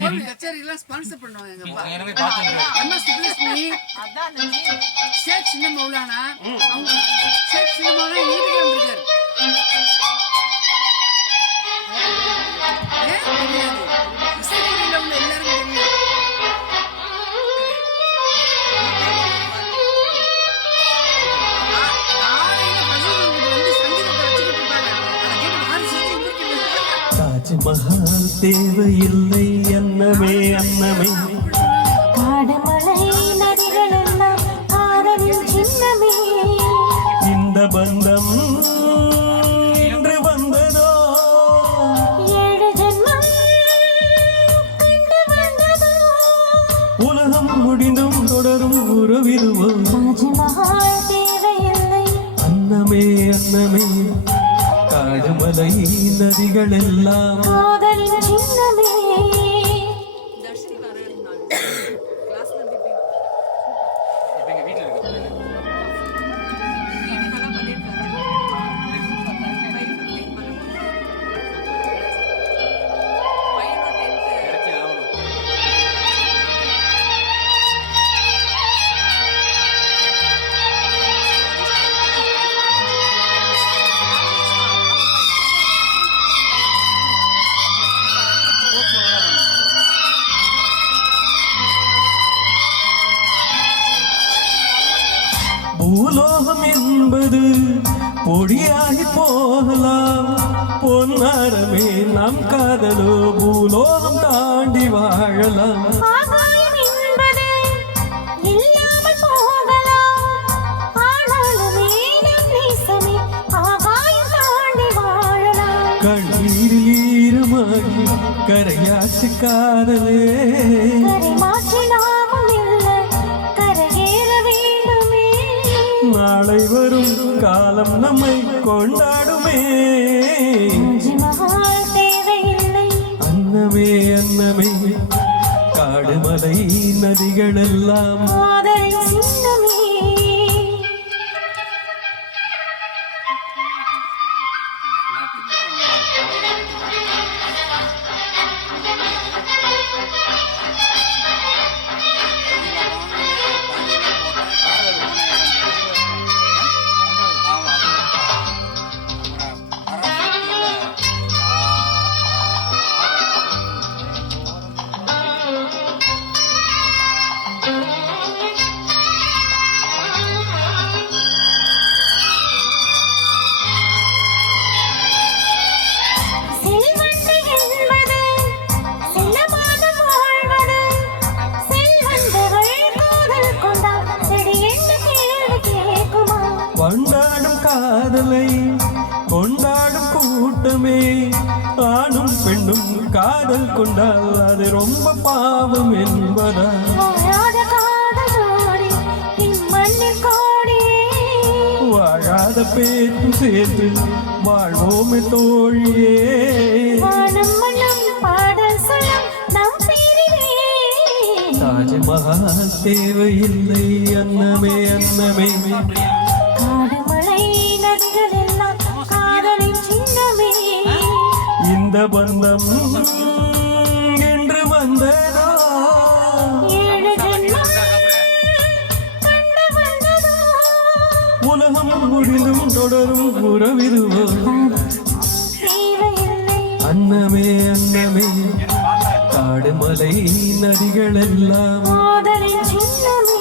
கோவில் கச்சேரிலாம் ஸ்பான்சர் பண்ணுவாங்க எங்க அப்பா. எம்எஸ் சுப்புலட்சுமி ஷேக் சின்ன மௌலானா அவங்க ஷேக் சின்ன மௌலானா வீட்டுக்கே வந்திருக்காரு. ஏன் தெரியாது? இசைத்துறையில் உள்ள எல்லாருக்கும் தெரியும். தாஜ்மஹால் தேவையில்லை அன்னமே அன்னமே காடுமலை நதிகள் எல்லாம் காதலின் சின்னமே இந்த பந்தம் இன்று வந்ததோ 7 ஜென்மம் கண்டு வந்ததோ உலகம் முடிந்தும் தொடரும் உறவிடுவோ தாஜ்மஹால் தேவையில்லை அன்னமே அன்னமே காடுமலை நதிகள் எல்லாம் காதலின் சின்னமே பூலோகம் என்பது பொடியாகி போகலாம் பொன்னாரமே நம் காதலோ பூலோகம் தாண்டி வாழலாம் ஆகாயம் என்பது இல்லாமல் போகலாம் ஆனாலுமே நம் நேசமே ஆகாயம் தாண்டி வாழலாம் கண்ணீரில் ஈரமாகி கரையாச்சு காதலே கரை மாற்றினாமும் இல்லை கரையேற வேண்டுமே நாளை வரும் காலம் நம்மை கொண்டாடுமே தாஜ்மஹால் தேவையில்லை அன்னமே அன்னமே காடுமலை நதிகள் எல்லாம் காதலின் சின்னமே செல்வந்தை என்பது செல்லமாதம் வாழ்வது செல்வந்தர்கள் காதல் கொண்டால் செடி என்று கேள்வி கேட்குமா கொண்டாடும் காதலை கொண்டாடும் கூட்டமே ஆணும் பெண்ணும் காதல் கொண்டால் அது ரொம்ப பாவம் என்பதா வாழாத காதல் ஜோடி இம்மண்ணில் கோடியே வாழாத பேரும் சேர்த்து வாழ்வோமே தோழியே வானம் மண்ணும் பாடல் சொல்லும் நம் பேரிலே தாஜ்மஹால் தேவையில்லை அன்னமே அன்னமே காடுமலை நதிகள் எல்லாம் காதலின் சின்னமே இந்த பந்தம் என்று வந்ததோ 7 ஜென்மம் கண்டு வந்ததோ உலகம் முடிந்தும் தொடரும் உறவிடுவோ தேவையில்லை அன்னமே அன்னமே காடுமலை நதிகள் எல்லாம் காதலின் சின்னமே